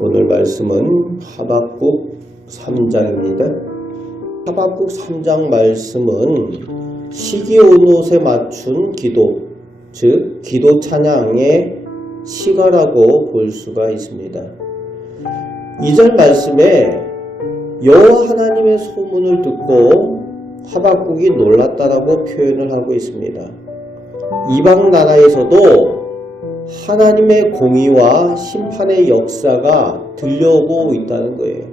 오늘 말씀은 하박국 3장입니다. 하박국 3장 말씀은 시기온옷에 맞춘 기도, 즉 기도 찬양의 시가라고 볼 수가 있습니다. 2절 말씀에 여호와 하나님의 소문을 듣고 하박국이 놀랐다라고 표현을 하고 있습니다. 이방 나라에서도 하나님의 공의와 심판의 역사가 들려오고 있다는 거예요.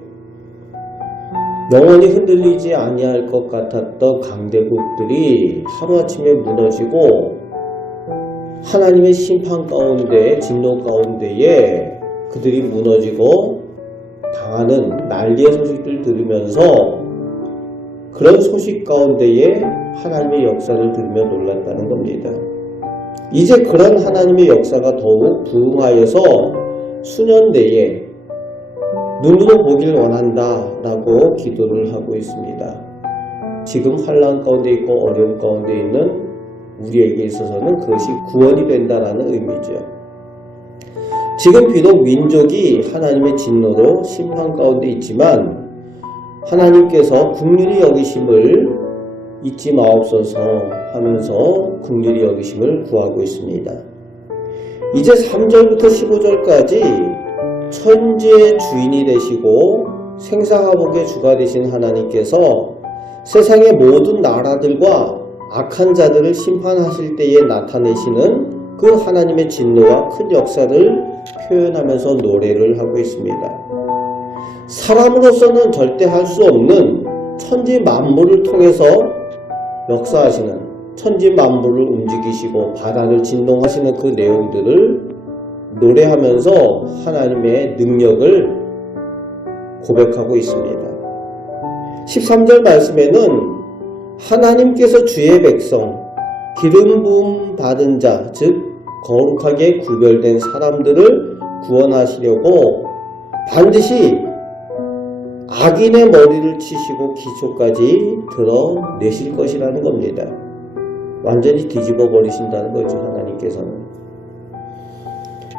영원히 흔들리지 아니할 것 같았던 강대국들이 하루아침에 무너지고 하나님의 심판 가운데, 진노 가운데에 그들이 무너지고 당하는 난리의 소식들을 들으면서 그런 소식 가운데에 하나님의 역사를 들으며 놀랐다는 겁니다. 이제 그런 하나님의 역사가 더욱 부흥하여서 수년 내에 눈으로 보길 원한다 라고 기도를 하고 있습니다. 지금 환난 가운데 있고 어려움 가운데 있는 우리에게 있어서는 그것이 구원이 된다라는 의미죠. 지금 비록 민족이 하나님의 진노로 심판 가운데 있지만 하나님께서 긍휼히 여기심을 잊지 마옵소서 하면서 긍휼히 여기심을 구하고 있습니다. 이제 3절부터 15절까지 천지의 주인이 되시고 생사화복의 주가 되신 하나님께서 세상의 모든 나라들과 악한 자들을 심판하실 때에 나타내시는 그 하나님의 진노와 큰 역사를 표현하면서 노래를 하고 있습니다. 사람으로서는 절대 할 수 없는 천지 만물을 통해서 역사하시는, 천지 만물을 움직이시고 바다를 진동하시는 그 내용들을 노래하면서 하나님의 능력을 고백하고 있습니다. 13절 말씀에는 하나님께서 주의 백성, 기름 부음 받은 자, 즉 거룩하게 구별된 사람들을 구원하시려고 반드시 악인의 머리를 치시고 기초까지 드러내실 것이라는 겁니다. 완전히 뒤집어 버리신다는 거죠, 하나님께서는.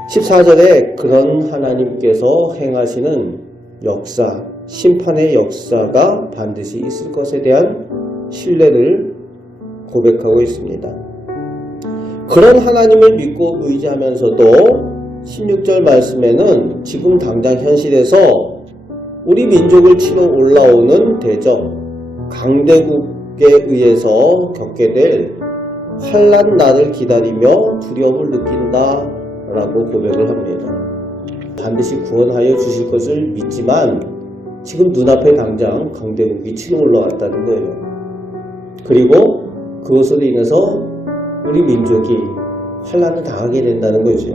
14절에 그런 하나님께서 행하시는 역사, 심판의 역사가 반드시 있을 것에 대한 신뢰를 고백하고 있습니다. 그런 하나님을 믿고 의지하면서도 16절 말씀에는 지금 당장 현실에서 우리 민족을 치러 올라오는 대적, 강대국에 의해서 겪게 될 환난 날을 기다리며 두려움을 느낀다 라고 고백을 합니다. 반드시 구원하여 주실 것을 믿지만 지금 눈앞에 당장 강대국이 치러 올라왔다는 거예요. 그리고 그것으로 인해서 우리 민족이 환난을 당하게 된다는 거죠.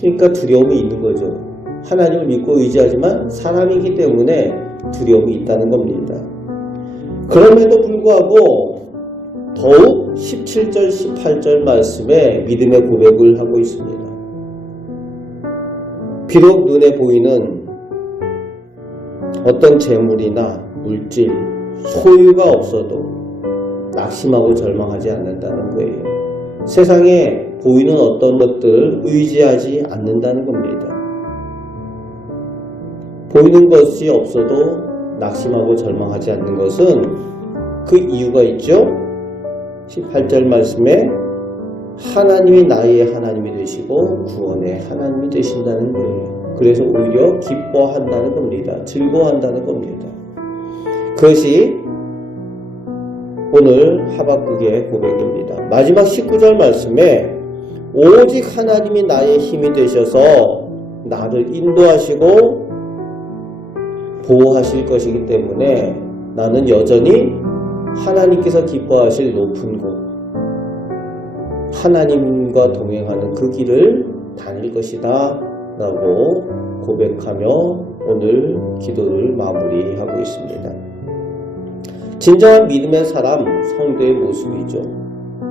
그러니까 두려움이 있는 거죠. 하나님을 믿고 의지하지만 사람이기 때문에 두려움이 있다는 겁니다. 그럼에도 불구하고 더욱 17절, 18절 말씀에 믿음의 고백을 하고 있습니다. 비록 눈에 보이는 어떤 재물이나 물질, 소유가 없어도 낙심하고 절망하지 않는다는 거예요. 세상에 보이는 어떤 것들을 의지하지 않는다는 겁니다. 보이는 것이 없어도 낙심하고 절망하지 않는 것은 그 이유가 있죠. 18절 말씀에 하나님이 나의 하나님이 되시고 구원의 하나님이 되신다는 거예요. 그래서 오히려 기뻐한다는 겁니다. 즐거워한다는 겁니다. 그것이 오늘 하박국의 고백입니다. 마지막 19절 말씀에 오직 하나님이 나의 힘이 되셔서 나를 인도하시고 보호하실 것이기 때문에 나는 여전히 하나님께서 기뻐하실 높은 곳, 하나님과 동행하는 그 길을 다닐 것이다 라고 고백하며 오늘 기도를 마무리하고 있습니다. 진정한 믿음의 사람, 성도의 모습이죠.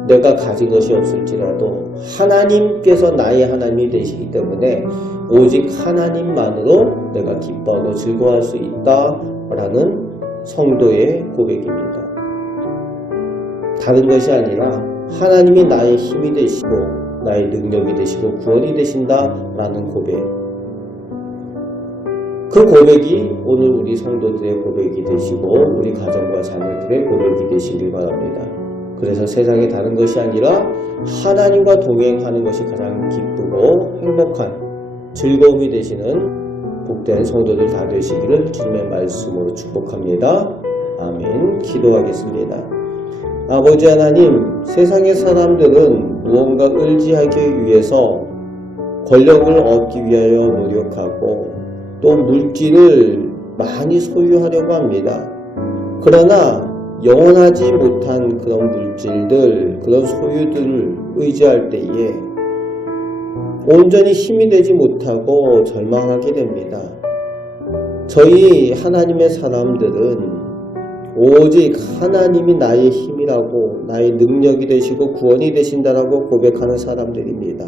내가 가진 것이 없을지라도 하나님께서 나의 하나님이 되시기 때문에 오직 하나님만으로 내가 기뻐하고 즐거워할 수 있다라는 성도의 고백입니다. 다른 것이 아니라 하나님이 나의 힘이 되시고 나의 능력이 되시고 구원이 되신다라는 고백. 그 고백이 오늘 우리 성도들의 고백이 되시고 우리 가정과 자녀들의 고백이 되시길 바랍니다. 그래서 세상에 다른 것이 아니라 하나님과 동행하는 것이 가장 기쁘고 행복한 즐거움이 되시는 복된 성도들 다 되시기를 주님의 말씀으로 축복합니다. 아멘. 기도하겠습니다. 아버지 하나님, 세상의 사람들은 무언가 의지하기 위해서 권력을 얻기 위하여 노력하고 또 물질을 많이 소유하려고 합니다. 그러나 영원하지 못한 그런 물질들, 그런 소유들을 의지할 때에 온전히 힘이 되지 못하고 절망하게 됩니다. 저희 하나님의 사람들은 오직 하나님이 나의 힘이라고, 나의 능력이 되시고 구원이 되신다라고 고백하는 사람들입니다.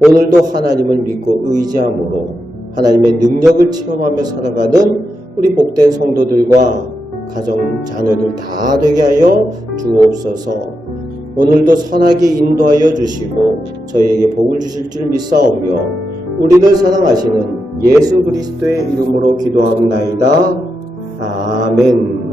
오늘도 하나님을 믿고 의지함으로 하나님의 능력을 체험하며 살아가는 우리 복된 성도들과 가정, 자녀들 다 되게 하여 주옵소서. 오늘도 선하게 인도하여 주시고 저희에게 복을 주실 줄 믿사오며 우리를 사랑하시는 예수 그리스도의 이름으로 기도하옵나이다. 아멘.